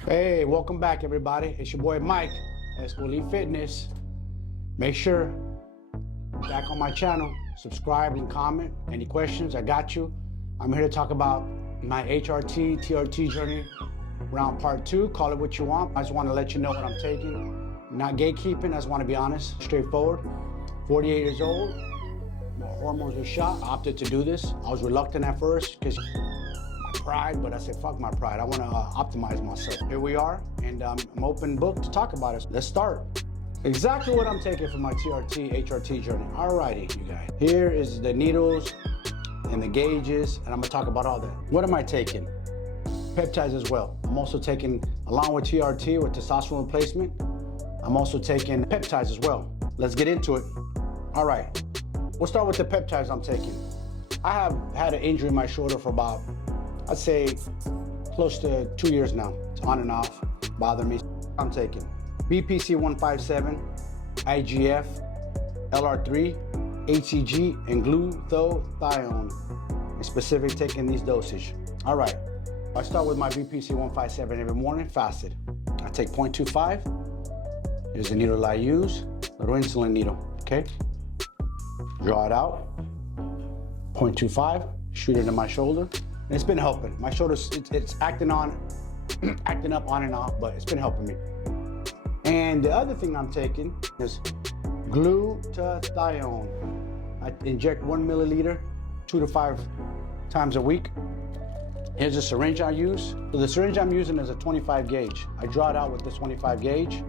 Hey, welcome back everybody. It's your boy Mike, Escoli Fitness. Make sure, back on my channel, subscribe and comment. Any questions, I got you. I'm here to talk about my HRT, TRT journey, round part 2. Call it what you want. I just want to let you know what I'm taking. Not gatekeeping, I just want to be honest, straightforward. 48 years old, my hormones were shot. I opted to do this. I was reluctant at first because pride, but I said, fuck my pride. I want to optimize myself. Here we are, and I'm open book to talk about it. Let's start. Exactly what I'm taking for my TRT, HRT journey. Alrighty, you guys. Here is the needles and the gauges, and I'm gonna talk about all that. What am I taking? Peptides as well. I'm also taking, along with TRT, with testosterone replacement, I'm also taking peptides as well. Let's get into it. All right, we'll start with the peptides I'm taking. I have had an injury in my shoulder for about, I'd say close to 2 years now. It's on and off, bothering me. I'm taking BPC 157, IGF, LR3, HCG, and glutathione. In specific, taking these dosage. All right, I start with my BPC 157 every morning, fasted. I take 0.25. Here's the needle I use, little insulin needle, okay? Draw it out, 0.25, shoot it in my shoulder. And it's been helping. My shoulders, it's acting up on and off, but it's been helping me. And the other thing I'm taking is glutathione. I inject 1 milliliter 2 to 5 times a week. Here's the syringe I use. So the syringe I'm using is a 25 gauge. I draw it out with this 25 gauge.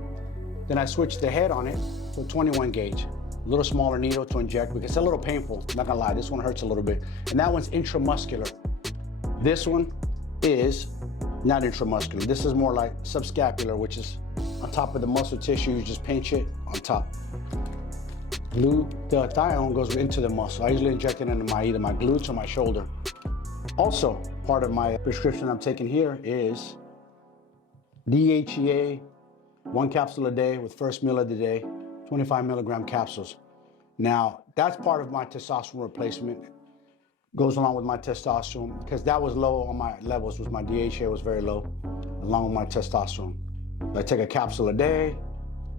Then I switch the head on it to a 21 gauge. A little smaller needle to inject because it's a little painful. I'm not gonna lie, this one hurts a little bit. And that one's intramuscular. This one is not intramuscular. This is more like subscapular, which is on top of the muscle tissue. You just pinch it on top. Glutathione goes into the muscle. I usually inject it into either my glutes or my shoulder. Also, part of my prescription I'm taking here is DHEA, 1 capsule a day with first meal of the day, 25 milligram capsules. Now, that's part of my testosterone replacement. Goes along with my testosterone because that was low on my levels. My DHA was very low, along with my testosterone. I take a capsule a day.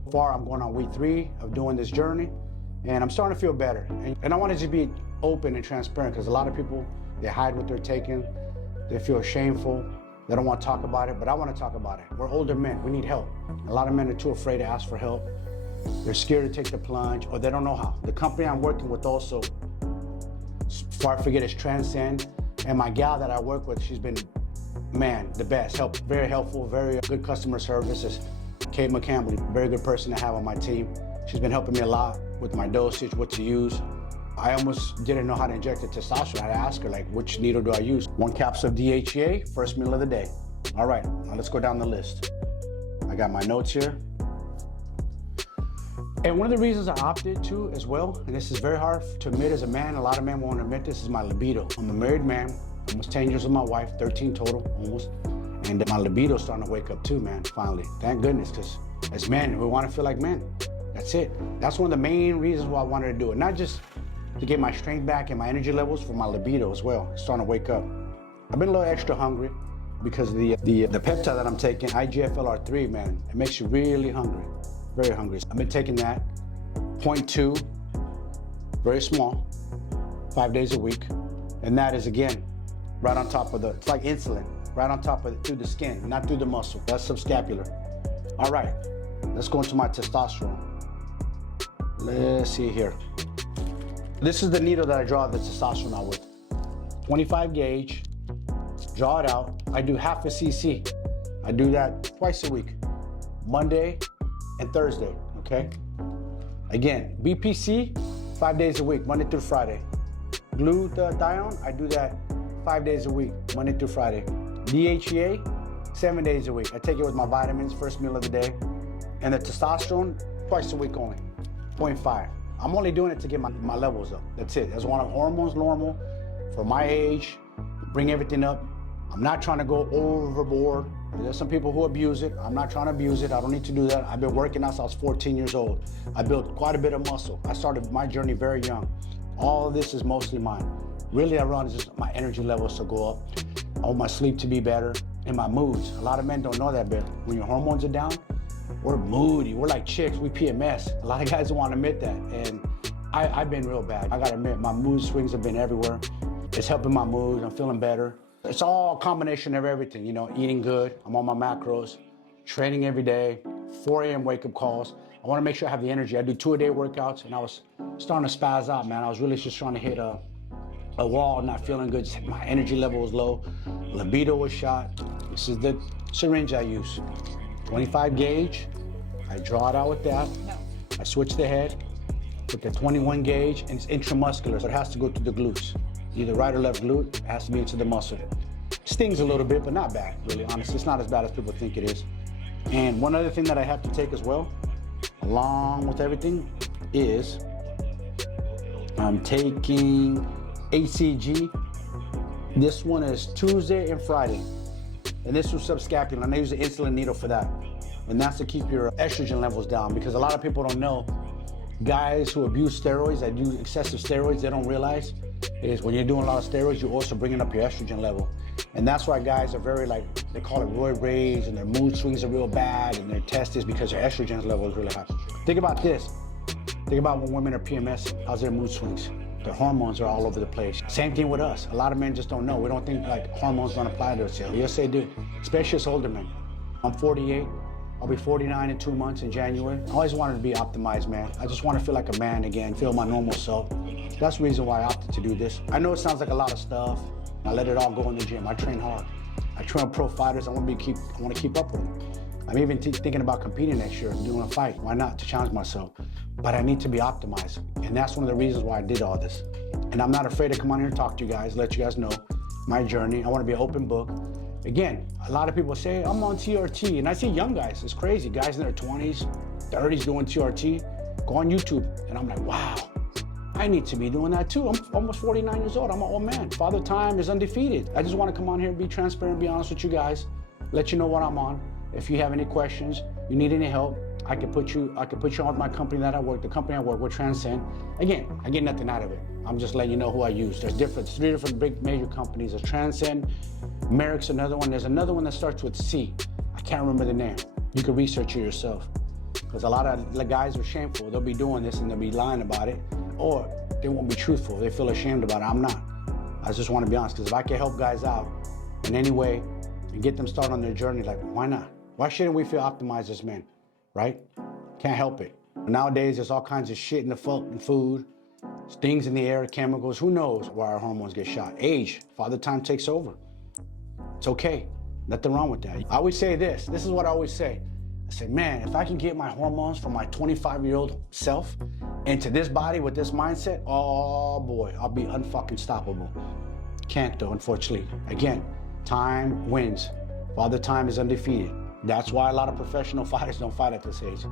So far, I'm going on week 3 of doing this journey, and I'm starting to feel better. And I wanted to be open and transparent because a lot of people, they hide what they're taking. They feel shameful. They don't want to talk about it, but I want to talk about it. We're older men. We need help. A lot of men are too afraid to ask for help. They're scared to take the plunge, or they don't know how. The company I'm working with also, far forget, is Transcend, and my gal that I work with, she's been, man, the best. Very helpful, very good customer service. Is Kate McCampbell, very good person to have on my team. She's been helping me a lot with my dosage, what to use. I almost didn't know how to inject the testosterone. I had to ask her, like, which needle do I use? 1 capsule of DHEA, first meal of the day. All right, now let's go down the list. I got my notes here. And one of the reasons I opted to as well, and this is very hard to admit as a man, a lot of men won't admit this, is my libido. I'm a married man, almost 10 years with my wife, 13 total, almost. And my libido's starting to wake up too, man, finally. Thank goodness, because as men, we want to feel like men. That's it. That's one of the main reasons why I wanted to do it. Not just to get my strength back and my energy levels, for my libido as well. It's starting to wake up. I've been a little extra hungry because of the peptide that I'm taking, IGF LR3, man, it makes you really hungry. Very hungry. I've been taking that, 0.2, very small, 5 days a week. And that is, again, right on top of it's like insulin, right on top of it, through the skin, not through the muscle. That's subscapular. All right, let's go into my testosterone. Let's see here. This is the needle that I draw the testosterone out with. 25 gauge, draw it out. I do half a cc. I do that twice a week, Monday and Thursday, okay? Again, BPC, 5 days a week, Monday through Friday. Glutathione, I do that 5 days a week, Monday through Friday. DHEA, 7 days a week. I take it with my vitamins, first meal of the day. And the testosterone, twice a week only, 0.5. I'm only doing it to get my levels up. That's it. That's one of hormones normal for my age, bring everything up. I'm not trying to go overboard. There's some people who abuse it. I'm not trying to abuse it. I don't need to do that. I've been working out since I was 14 years old. I built quite a bit of muscle. I started my journey very young. All of this is mostly mine. Really, I run is just my energy levels to go up. I want my sleep to be better. in my moods. A lot of men don't know that, but when your hormones are down, we're moody. We're like chicks, we PMS. A lot of guys don't want to admit that. And I've been real bad. I gotta admit, my mood swings have been everywhere. It's helping my mood, I'm feeling better. It's all a combination of everything, you know, eating good, I'm on my macros, training every day, 4 a.m. wake-up calls. I wanna make sure I have the energy. I do 2-a-day workouts, and I was starting to spaz out, man. I was really just trying to hit a wall, not feeling good. My energy level was low, libido was shot. This is the syringe I use. 25 gauge, I draw it out with that. I switch the head with the 21 gauge, and it's intramuscular, so it has to go to the glutes. Either right or left glute, it has to be into the muscle. Stings a little bit, but not bad, really, honestly. It's not as bad as people think it is. And one other thing that I have to take as well, along with everything, is I'm taking ACG. This one is Tuesday and Friday. And this was subscapular, and I use the insulin needle for that. And that's to keep your estrogen levels down, because a lot of people don't know, guys who abuse steroids, that use excessive steroids, they don't realize is when you're doing a lot of steroids, you're also bringing up your estrogen level. And that's why guys are very, like, they call it roid rage, and their mood swings are real bad, and their test is because their estrogen level is really high. Think about this. Think about when women are PMSing, how's their mood swings? Their hormones are all over the place. Same thing with us. A lot of men just don't know. We don't think like hormones don't apply to us. Yes, they do, especially as older men. I'm 48. I'll be 49 in 2 months in January. I always wanted to be optimized, man. I just want to feel like a man again, feel my normal self. That's the reason why I opted to do this. I know it sounds like a lot of stuff. I let it all go in the gym. I train hard. I train pro fighters. I want to keep up with them. I'm even thinking about competing next year, doing a fight. Why not? To challenge myself. But I need to be optimized. And that's one of the reasons why I did all this. And I'm not afraid to come on here and talk to you guys, let you guys know my journey. I want to be an open book. Again, a lot of people say, I'm on TRT. And I see young guys, it's crazy. Guys in their 20s, 30s doing TRT. Go on YouTube. And I'm like, wow, I need to be doing that too. I'm almost 49 years old. I'm an old man. Father Time is undefeated. I just want to come on here and be transparent, be honest with you guys, let you know what I'm on. If you have any questions, you need any help, I can put you on with my company that I work, the company I work with, Transcend. Again, I get nothing out of it. I'm just letting you know who I use. There's 3 different big major companies. There's Transcend, Merrick's another one. There's another one that starts with C. I can't remember the name. You can research it yourself. Because a lot of the guys are shameful. They'll be doing this and they'll be lying about it, or they won't be truthful. They feel ashamed about it. I'm not. I just want to be honest, because if I can help guys out in any way and get them started on their journey, like, why not? Why shouldn't we feel optimized as men, right? Can't help it. Nowadays, there's all kinds of shit in the fucking food, things in the air, chemicals. Who knows why our hormones get shot? Age, Father Time takes over. It's okay, nothing wrong with that. I always say this is what I always say. I say, man, if I can get my hormones from my 25-year-old self into this body with this mindset, oh boy, I'll be unfucking stoppable. Can't though, unfortunately. Again, time wins. Father Time is undefeated. That's why a lot of professional fighters don't fight at this age.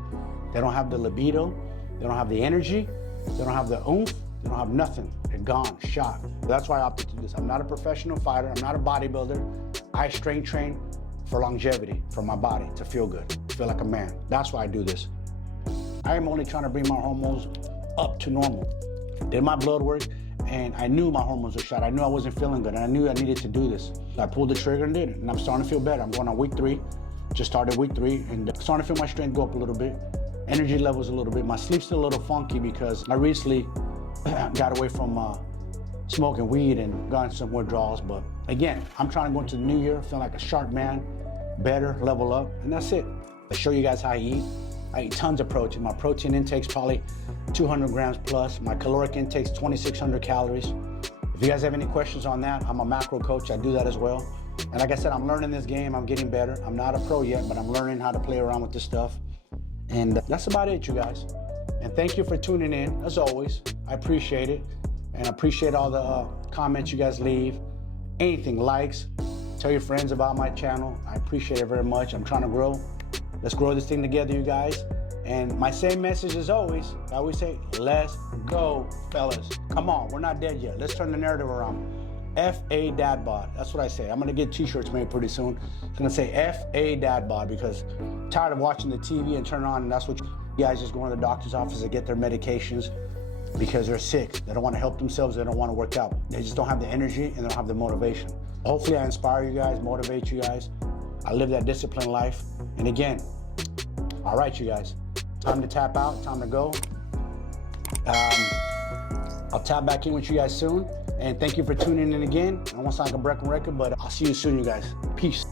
They don't have the libido, they don't have the energy, they don't have the oomph, they don't have nothing. They're gone, shot. That's why I opted to do this. I'm not a professional fighter, I'm not a bodybuilder. I strength train for longevity, for my body, to feel good, feel like a man. That's why I do this. I am only trying to bring my hormones up to normal. Did my blood work, and I knew my hormones were shot. I knew I wasn't feeling good, and I knew I needed to do this. I pulled the trigger and did it, and I'm starting to feel better. I'm going on week 3. Just started week 3, and starting to feel my strength go up a little bit. Energy levels a little bit. My sleep's still a little funky because I recently got away from smoking weed and gotten some withdrawals. But again, I'm trying to go into the new year feeling like a sharp man, better, level up, and that's it. I show you guys how I eat. I eat tons of protein. My protein intake's probably 200 grams plus. My caloric intake's 2,600 calories. If you guys have any questions on that, I'm a macro coach. I do that as well. And like I said, I'm learning this game. I'm getting better. I'm not a pro yet, but I'm learning how to play around with this stuff. And that's about it, you guys. And thank you for tuning in, as always. I appreciate it. And I appreciate all the comments you guys leave. Anything, likes. Tell your friends about my channel. I appreciate it very much. I'm trying to grow. Let's grow this thing together, you guys. And my same message as always, I always say, let's go, fellas. Come on, we're not dead yet. Let's turn the narrative around. F.A. Dad Bod. That's what I say. I'm going to get t-shirts made pretty soon. It's going to say F.A. Dad Bod because I'm tired of watching the TV and turn on, and that's what you guys just go to the doctor's office to get their medications because they're sick. They don't want to help themselves. They don't want to work out. They just don't have the energy and they don't have the motivation. Hopefully I inspire you guys, motivate you guys. I live that disciplined life. And again, all right, you guys, time to tap out, time to go. I'll tap back in with you guys soon. And thank you for tuning in again. I won't sound like a broken record, but I'll see you soon, you guys. Peace.